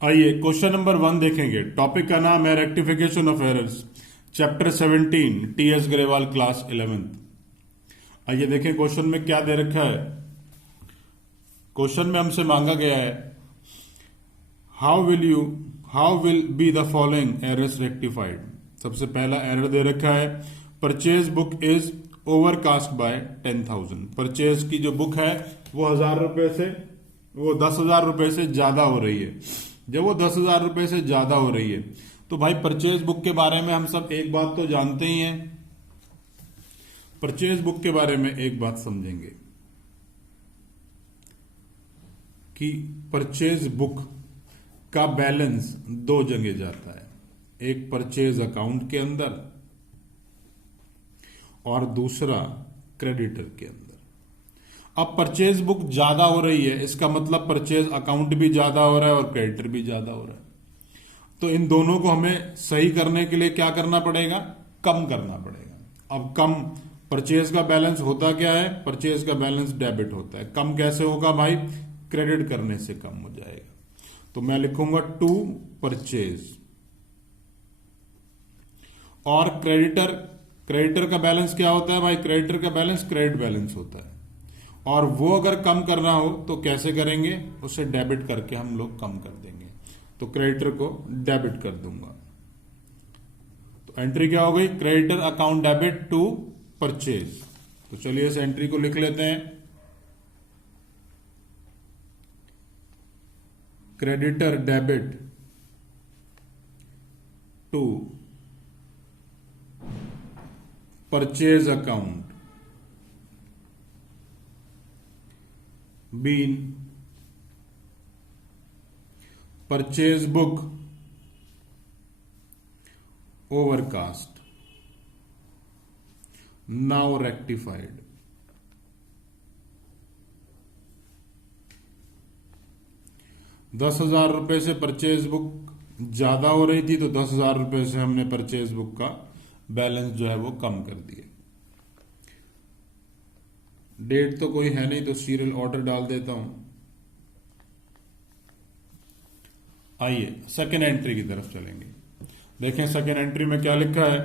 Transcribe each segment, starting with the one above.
आइए question number 1 देखेंगे। Topic का नाम है rectification of errors, chapter 17, TS Grewal, class 11th। आइए देखें क्वेश्चन में क्या दे रखा है। क्वेश्चन में हमसे मांगा गया है how will be the following errors rectified. सबसे पहला एरर दे रखा है purchase book is overcast bye 10,000। Purchase की जो बुक है वो 10,000 रुपए से, वो 10,000 रुपए से ज्यादा हो रही है। जब वो 10,000 रुपए से ज्यादा हो रही है तो भाई परचेज बुक के बारे में हम सब एक बात तो जानते ही हैं। परचेज बुक के बारे में एक बात समझेंगे कि परचेज बुक का बैलेंस दो जगह जाता है, एक परचेज अकाउंट के अंदर और दूसरा क्रेडिटर के अंदर। अब परचेज बुक ज्यादा हो रही है, इसका मतलब परचेज अकाउंट भी ज्यादा हो रहा है और क्रेडिटर भी ज्यादा हो रहा है। तो इन दोनों को हमें सही करने के लिए क्या करना पड़ेगा? कम करना पड़ेगा। अब कम परचेज का बैलेंस होता क्या है? परचेज का बैलेंस डेबिट होता है। कम कैसे होगा भाई? क्रेडिट करने से कम हो जाएगा। तो मैं लिखूंगा टू परचेज। और क्रेडिटर, क्रेडिटर का बैलेंस क्या होता है भाई? क्रेडिटर का बैलेंस क्रेडिट बैलेंस होता है। और वो अगर कम करना हो तो कैसे करेंगे? उसे डेबिट करके हम लोग कम कर देंगे। तो क्रेडिटर को डेबिट कर दूंगा। तो एंट्री क्या हो गई? Creditor account debit to purchase. तो चलिए इस एंट्री को लिख लेते हैं। Creditor debit to purchase account been purchase book overcast, now rectified. ₹10,000 से परचेज बुक ज्यादा हो रही थी तो ₹10,000 से हमने परचेज बुक का बैलेंस जो है वो कम कर दिया। डेट तो कोई है नहीं तो सीरियल ऑर्डर डाल देता हूं। आइए सेकेंड एंट्री की तरफ चलेंगे। देखें सेकेंड एंट्री में क्या लिखा है।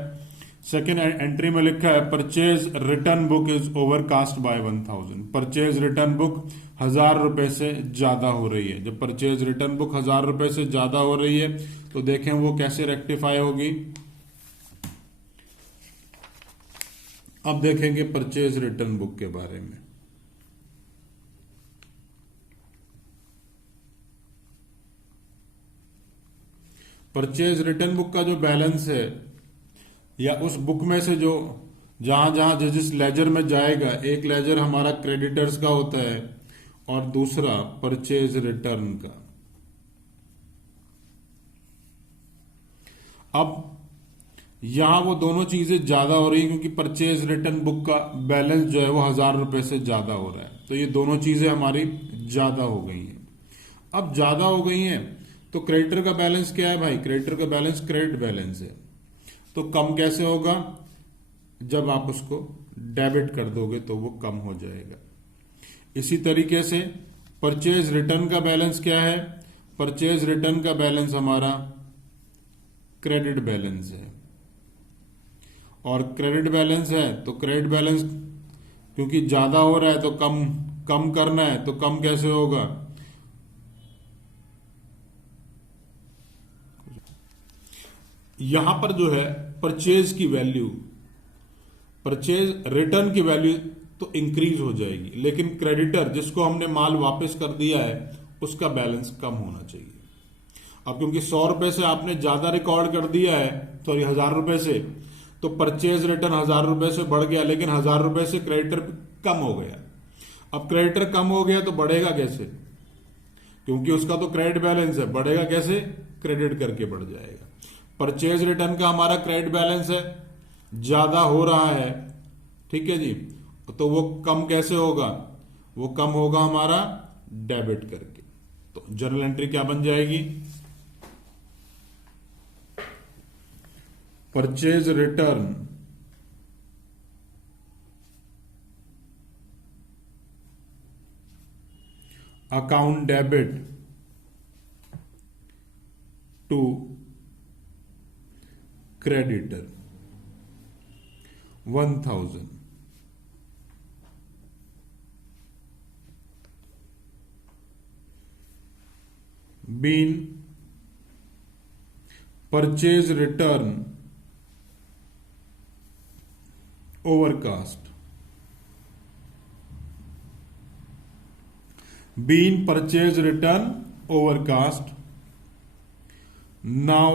सेकेंड एंट्री में लिखा है purchase return book is overcast bye 1,000। Purchase return book ₹1,000 से ज्यादा हो रही है। जब परचेज रिटर्न बुक ₹1,000 से ज्यादा हो रही है तो देखें वो कैसे रेक्टिफाई होगी। अब देखेंगे परचेज रिटर्न बुक के बारे में। परचेज रिटर्न बुक का जो बैलेंस है या उस बुक में से जो जहां जहां जिस जिस लेजर में जाएगा, एक लेजर हमारा क्रेडिटर्स का होता है और दूसरा परचेज रिटर्न का। अब यहां वो दोनों चीजें ज्यादा हो रही है क्योंकि परचेज रिटर्न बुक का बैलेंस जो है वो ₹1,000 से ज्यादा हो रहा है। तो ये दोनों चीजें हमारी ज्यादा हो गई हैं। अब ज्यादा हो गई हैं तो क्रेडिटर का बैलेंस क्या है भाई? क्रेडिटर का बैलेंस क्रेडिट बैलेंस है। तो कम कैसे होगा? जब आप उसको डेबिट कर दोगे तो वो कम हो जाएगा। इसी तरीके से परचेज रिटर्न का बैलेंस क्या है? परचेज रिटर्न का बैलेंस हमारा क्रेडिट बैलेंस है। और क्रेडिट बैलेंस है तो क्रेडिट बैलेंस क्योंकि ज्यादा हो रहा है तो कम कम करना है। तो कम कैसे होगा? यहां पर जो है परचेज की वैल्यू, परचेज रिटर्न की वैल्यू तो इंक्रीज हो जाएगी, लेकिन क्रेडिटर जिसको हमने माल वापस कर दिया है उसका बैलेंस कम होना चाहिए। अब क्योंकि ₹100 से आपने ज्यादा रिकॉर्ड कर दिया है, सॉरी ₹1,000 से, तो परचेज रिटर्न ₹1,000 से बढ़ गया, लेकिन ₹1,000 से क्रेडिटर कम हो गया। अब क्रेडिटर कम हो गया तो बढ़ेगा कैसे? क्योंकि उसका तो क्रेडिट बैलेंस है, बढ़ेगा कैसे? क्रेडिट करके बढ़ जाएगा। परचेज रिटर्न का हमारा क्रेडिट बैलेंस है, ज्यादा हो रहा है, ठीक है जी, तो वो कम कैसे होगा? वो कम होगा हमारा डेबिट करके। तो जर्नल एंट्री क्या बन जाएगी? Purchase return account debit to creditor 1000. Been purchase return overcast. Been purchase return overcast, now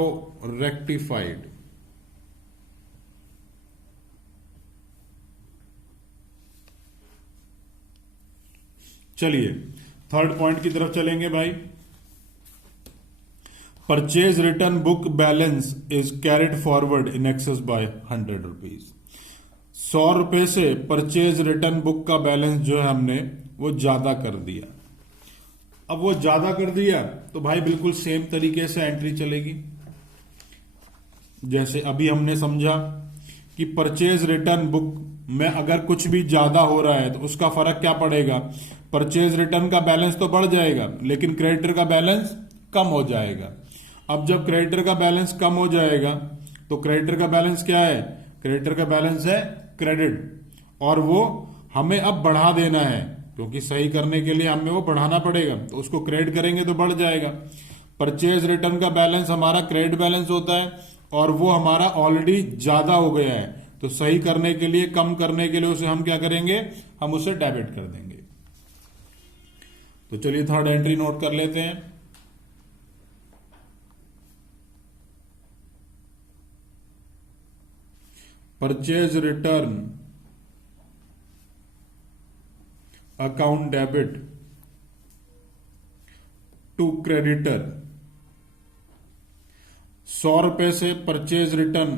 rectified. चलिए थर्ड पॉइंट की तरफ चलेंगे भाई. Purchase return book balance is carried forward in excess by 100 rupees. 100 रुपए से परचेज रिटर्न बुक का balance जो है हमने वो ज्यादा कर दिया. अब वो ज्यादा कर दिया तो भाई बिल्कुल सेम तरीके से एंट्री चलेगी. जैसे अभी हमने समझा कि परचेज रिटर्न बुक में अगर कुछ भी ज्यादा हो रहा है तो उसका फर्क क्या पड़ेगा. परचेज रिटर्न का बैलेंस तो बढ़ जाएगा लेकिन क्रेडिटर का बैलेंस कम हो जाएगा. अब जब क्रेडिटर का बैलेंस कम हो जाएगा तो क्रेडिटर का बैलेंस क्या है. क्रेडिटर का बैलेंस है क्रेडिट और वो हमें अब बढ़ा देना है क्योंकि सही करने के लिए हमें वो बढ़ाना पड़ेगा. तो उसको क्रेडिट करेंगे तो बढ़ जाएगा. परचेज रिटर्न का बैलेंस हमारा क्रेडिट बैलेंस होता है और वो हमारा ऑलरेडी ज्यादा हो गया है. तो सही करने के लिए कम करने के लिए उसे हम क्या करेंगे, हम उसे डेबिट कर देंगे. तो चलिए थर्ड एंट्री नोट कर लेते हैं. Purchase return account debit to creditor. 100 रुपए से परचेज रिटर्न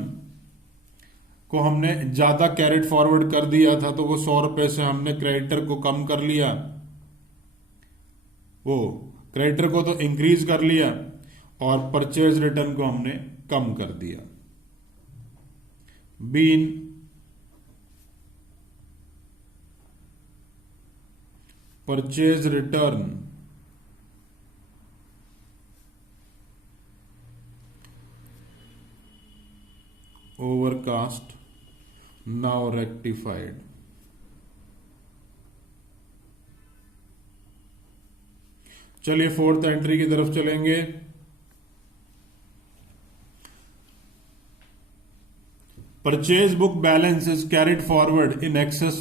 को हमने ज्यादा कैरिड फॉरवर्ड कर दिया था तो वो 100 रुपए से हमने क्रेडिटर को कम कर लिया. वो क्रेडिटर को तो इंक्रीज कर लिया और परचेज रिटर्न को हमने कम कर दिया. Been purchase return overcast, now rectified. चलिए फोर्थ एंट्री की तरफ चलेंगे. Purchase book balance is carried forward in excess.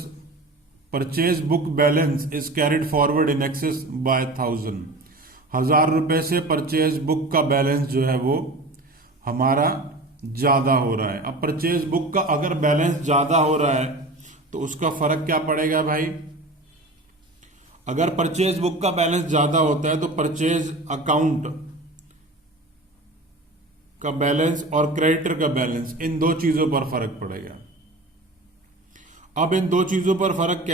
Purchase book balance is carried forward in excess by 1000. 1000 रुपए से परचेज बुक का बैलेंस जो है वो हमारा ज्यादा हो रहा है. अब परचेज बुक का अगर बैलेंस ज्यादा हो रहा है तो उसका फर्क क्या पड़ेगा भाई. अगर परचेज बुक का बैलेंस ज्यादा होता है तो परचेज अकाउंट का बैलेंस और क्रेडिटर का बैलेंस, इन दो चीजों पर फर्क पड़ेगा. अब इन दो चीजों पर फर्क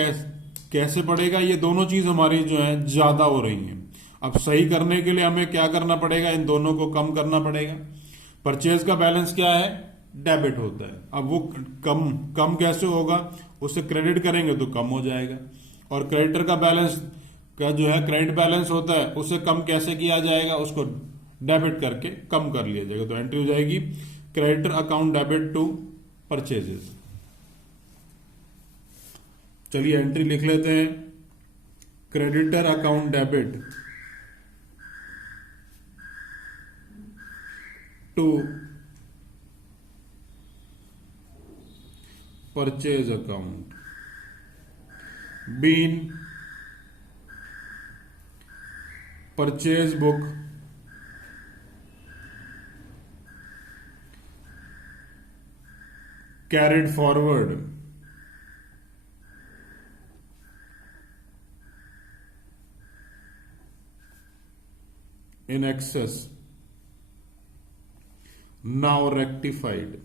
कैसे पड़ेगा. ये दोनों चीज हमारी जो है ज्यादा हो रही हैं. अब सही करने के लिए हमें क्या करना पड़ेगा, इन दोनों को कम करना पड़ेगा. परचेज का बैलेंस क्या है, डेबिट होता है. अब वो कम कैसे होगा, उसे क्रेडिट करेंगे तो कम हो जाएगा. और क्रेडिटर का बैलेंस का जो है क्रेडिट बैलेंस होता है उसे कम कैसे किया जाएगा, उसको डेबिट करके कम कर लिया जाएगा. तो एंट्री हो जाएगी creditor account debit to purchases. चलिए एंट्री लिख लेते हैं. Creditor account debit to purchase account. Been purchase book carried forward in excess, now rectified.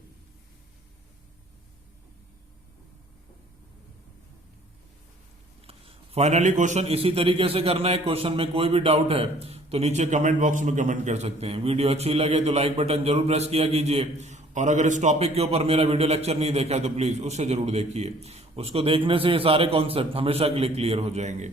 Finally question इसी तरीके से करना है. क्वेश्चन में कोई भी डाउट है तो नीचे कमेंट बॉक्स में कमेंट कर सकते हैं. वीडियो अच्छी लगे तो लाइक बटन जरूर प्रेस किया कीजिए. और अगर इस टॉपिक के ऊपर मेरा वीडियो लेक्चर नहीं देखा है तो प्लीज उससे जरूर देखिए. उसको देखने से ये सारे कॉन्सेप्ट हमेशा के लिए क्लियर हो जाएंगे.